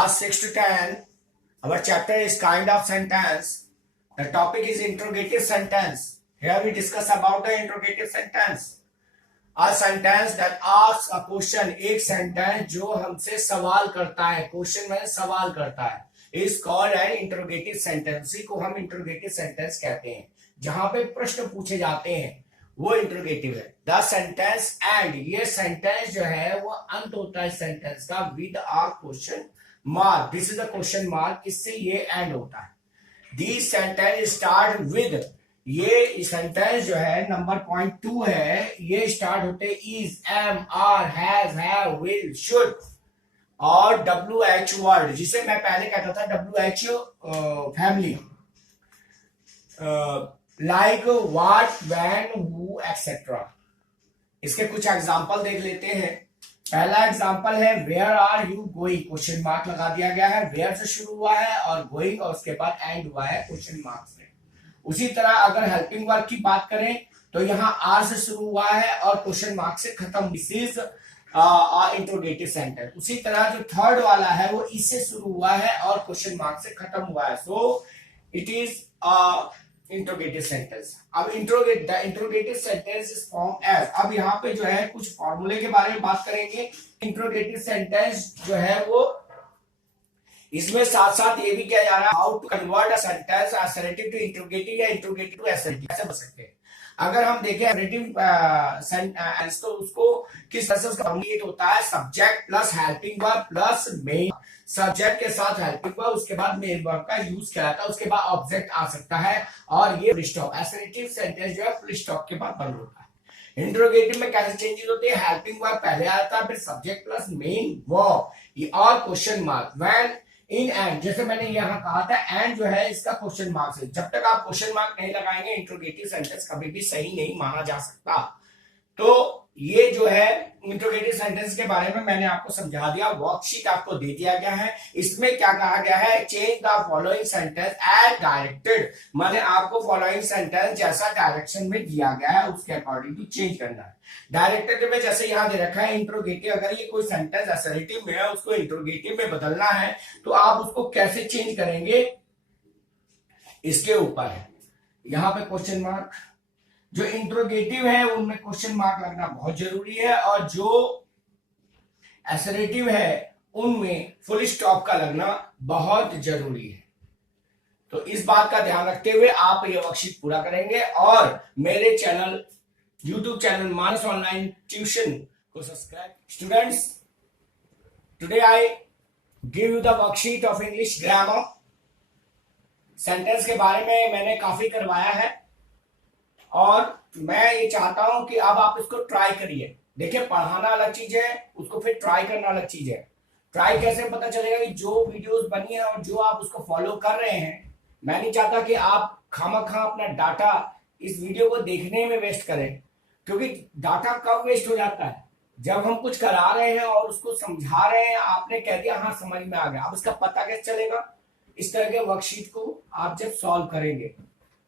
Class 6 to 10, our chapter is kind of sentence. The topic is interrogative sentence. Here we discuss about the interrogative sentence. A sentence that asks a question, एक sentence जो हमसे सवाल करता है, question में सवाल करता है, is called an interrogative sentence. इसी को हम interrogative sentence कहते हैं, जहां पे प्रश्न पूछे जाते हैं वो इंट्रोगेटिव है. द सेंटेंस एंड, ये सेंटेंस जो है वो अंत होता है सेंटेंस का with a question mark. This is a question mark, इससे ये एंड होता है. दिस सेंटेंस स्टार्ट विद, ये सेंटेंस जो है नंबर पॉइंट 2 है, ये स्टार्ट होते is, am, are, has, have, will, should और WH वर्ड, जिसे मैं पहले कहता था WH family, like what, when, who, etcetera. इसके कुछ एग्जांपल देख लेते हैं. पहला एग्जांपल है where are you going, question mark लगा दिया गया है, वेयर से शुरू हुआ है और गोइंग और उसके बाद एंड हुआ है क्वेश्चन मार्क से. उसी तरह अगर हेल्पिंग वर्क की बात करें तो यहाँ आर से शुरू हुआ है और क्वेश्चन मार्क से खत्म. This is interrogative sentence. उसी तरह जो थर्ड वाला है वो इससे शुरू हुआ है और क्वेश्चन मार्क से खत्म हुआ है. So it is interrogative sentence. अब interrogative sentence is form as. अब यहाँ पे जो है कुछ फॉर्मूले के बारे में बात करेंगे. इंट्रोगेटिव सेंटेंस जो है वो इसमें साथ साथ ये भी किया जा रहा है how to convert a sentence assertive to interrogative या इंट्रोगेटिव टू असर्टिव. कैसे बन सकते हैं? अगर हम देखें असर्टिव सेंटेंस तो उसको किस तरह से उसका फॉर्मुलेट होता है, subject plus helping verb plus main. Subject के साथ हेल्पिंग वर्ब, उसके बाद मेन वर्ब का यूज किया जाता है, उसके बाद ऑब्जेक्ट आ सकता है और ये फुल स्टॉप. असर्टिव सेंटेंस जो है फुल स्टॉप के बाद बंद होता है. इंट्रोगेटिव में कैसे चेंजेस होते हैं? हेल्पिंग वर्ब पहले आता है, फिर सब्जेक्ट प्लस मेन वर्ब और question mark. When, in, and. जैसे मैंने यहाँ कहा था एंड जो है इसका क्वेश्चन मार्क है. जब तक आप क्वेश्चन मार्क नहीं लगाएंगे इंट्रोगेटिव सेंटेंस कभी भी सही नहीं माना जा सकता. तो ये जो है इंट्रोगेटिव सेंटेंस के बारे में मैंने आपको समझा दिया. वर्कशीट आपको दे दिया गया है. इसमें क्या कहा गया है? Change the following sentence as directed. माने आपको फॉलोइंग सेंटेंस जैसा डायरेक्शन में दिया गया है उसके अकॉर्डिंग टू चेंज करना है. डायरेक्टेड में जैसे यहां दे रखा है इंट्रोगेटिव, अगर ये कोई सेंटेंस असर्टिव में है उसको इंट्रोगेटिव में बदलना है तो आप उसको कैसे चेंज करेंगे इसके ऊपर है. यहां पे क्वेश्चन मार्क, जो इंट्रोगेटिव है उनमें क्वेश्चन मार्क लगना बहुत जरूरी है और जो असर्टिव है उनमें फुल स्टॉप का लगना बहुत जरूरी है. तो इस बात का ध्यान रखते हुए आप ये वर्कशीट पूरा करेंगे और मेरे चैनल यूट्यूब चैनल मानस ऑनलाइन ट्यूशन को subscribe. Students, today I give you the worksheet of English grammar. Sentence के बारे में मैंने काफी करवाया है और मैं ये चाहता हूं कि अब आप इसको ट्राई करिए. देखिए, पढ़ाना अलग चीज है, उसको फिर ट्राई करना अलग चीज है. ट्राई कैसे पता चलेगा कि जो वीडियोस बनी है और जो आप उसको फॉलो कर रहे हैं, मैं नहीं चाहता कि आप खामखा अपना डाटा इस वीडियो को देखने में वेस्ट करें, क्योंकि डाटा कब वेस्ट हो जाता है? जब हम कुछ करा रहे हैं और उसको समझा रहे हैं, आपने कह दिया हाँ समझ में आ गया. अब इसका पता कैसे चलेगा? इस तरह के वर्कशीट को आप जब सॉल्व करेंगे,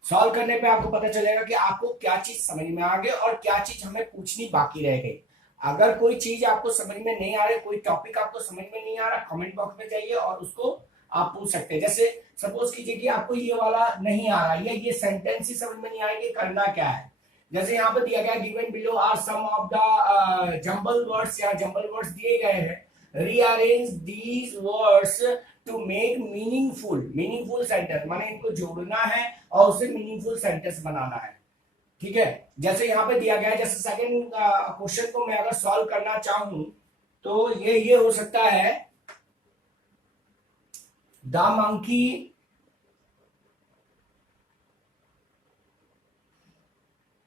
सॉल्व करने पे आपको पता चलेगा कि आपको क्या चीज समझ में आ गई और क्या चीज हमें पूछनी बाकी रह गई. अगर कोई चीज आपको समझ में नहीं आ रही, कोई टॉपिक आपको समझ में नहीं आ रहा, कमेंट बॉक्स में जाइए और उसको आप पूछ सकते हैं. जैसे सपोज कीजिए कि आपको ये वाला नहीं आ रहा है, ये सेंटेंस ही समझ में नहीं आएगी, करना क्या है. जैसे यहाँ पे दिया गया given below are some of the jumbled words, या जंबल वर्ड्स दिए गए हैं. Rearrange these words to make meaningful sentence. माने इनको जोड़ना है और उसे मीनिंगफुल सेंटेंस बनाना है. ठीक है, जैसे यहाँ पे दिया गया है. जैसे सेकंड क्वेश्चन को मैं अगर सॉल्व करना चाहूं तो ये हो सकता है the monkey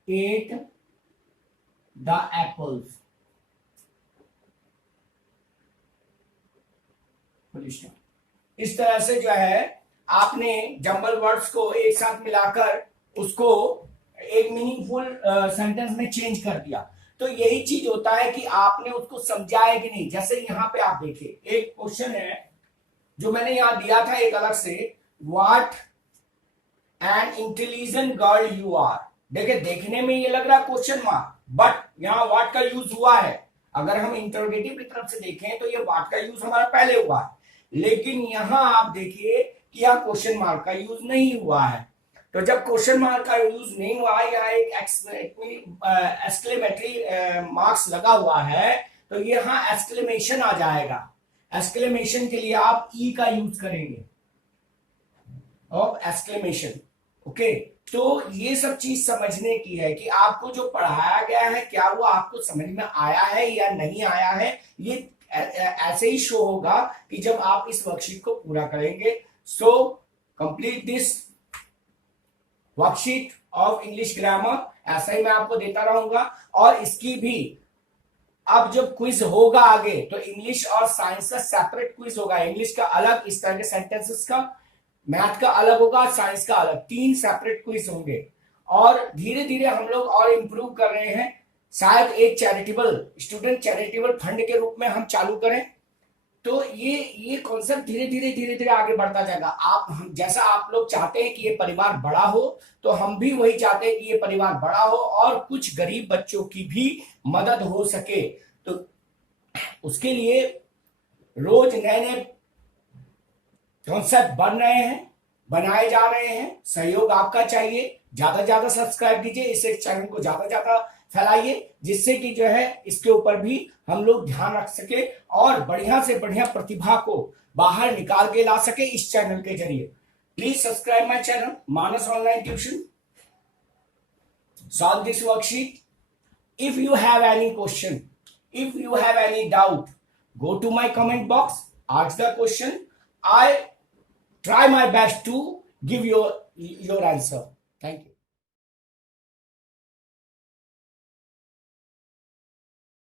ate the apples. इस तरह से जो है आपने जंबल वर्ड्स को एक साथ मिलाकर उसको एक मीनिंगफुल सेंटेंस में चेंज कर दिया. तो यही चीज होता है कि आपने उसको समझा है कि नहीं. जैसे यहां पे आप देखिए, एक क्वेश्चन है जो मैंने यहां दिया था एक अलग से, what an intelligent girl you are. देखिए, देखने में ये लग रहा है क्वेश्चन मार्क, बट यहां व्हाट का यूज हुआ है. अगर हम इंटरोगेटिव की तरफ से देखें तो ये व्हाट का यूज हमारा पहले हुआ है, लेकिन यहां आप देखिए कि यहां क्वेश्चन मार्क का यूज नहीं हुआ है। तो जब क्वेश्चन मार्क का यूज नहीं हुआ, यहाँ एक एक्सक्लेमेटरी मार्क्स लगा हुआ है, तो यहाँ एक्सक्लेमेशन आ जाएगा। एक्सक्लेमेशन के लिए आप ई का यूज करेंगे, ऑफ एक्सक्लेमेशन। ओके, तो ये सब चीज समझने की है कि आपको जो पढ़ाया गया है क्या वो आपको समझ में आया है या नहीं आया है। ये ऐसे ही शो होगा कि जब आप इस वर्कशीट को पूरा करेंगे। So complete this worksheet of English grammar, ऐसा ही मैं आपको देता रहूंगा। और इसकी भी अब जब क्विज होगा आगे, तो इंग्लिश और साइंस का सेपरेट क्विज होगा। इंग्लिश का अलग, इस तरह के सेंटेंसेस का, मैथ का अलग होगा, साइंस का अलग, 3 सेपरेट क्विज होंगे। और धीरे धीरे हम लोग और इंप्रूव कर रहे हैं। शायद एक चैरिटेबल स्टूडेंट चैरिटेबल फंड के रूप में हम चालू करें। तो ये कॉन्सेप्ट धीरे धीरे आगे बढ़ता जाएगा। आप जैसा आप लोग चाहते हैं कि ये परिवार बड़ा हो, तो हम भी वही चाहते हैं कि ये परिवार बड़ा हो और कुछ गरीब बच्चों की भी मदद हो सके। तो उसके लिए रोज नए नए कॉन्सेप्ट बन रहे हैं, बनाए जा रहे हैं। सहयोग आपका चाहिए। ज्यादा से ज्यादा सब्सक्राइब कीजिए, इसे चैनल को ज्यादा से ज्यादा फैलाइए, जिससे कि जो है इसके ऊपर भी हम लोग ध्यान रख सके और बढ़िया से बढ़िया प्रतिभा को बाहर निकाल के ला सके इस चैनल के जरिए। Please subscribe my channel Manas online tuition. Solve this worksheet. If you have any question, if you have any doubt, go to my comment box, ask the question. I try my best to give your answer. Thank you.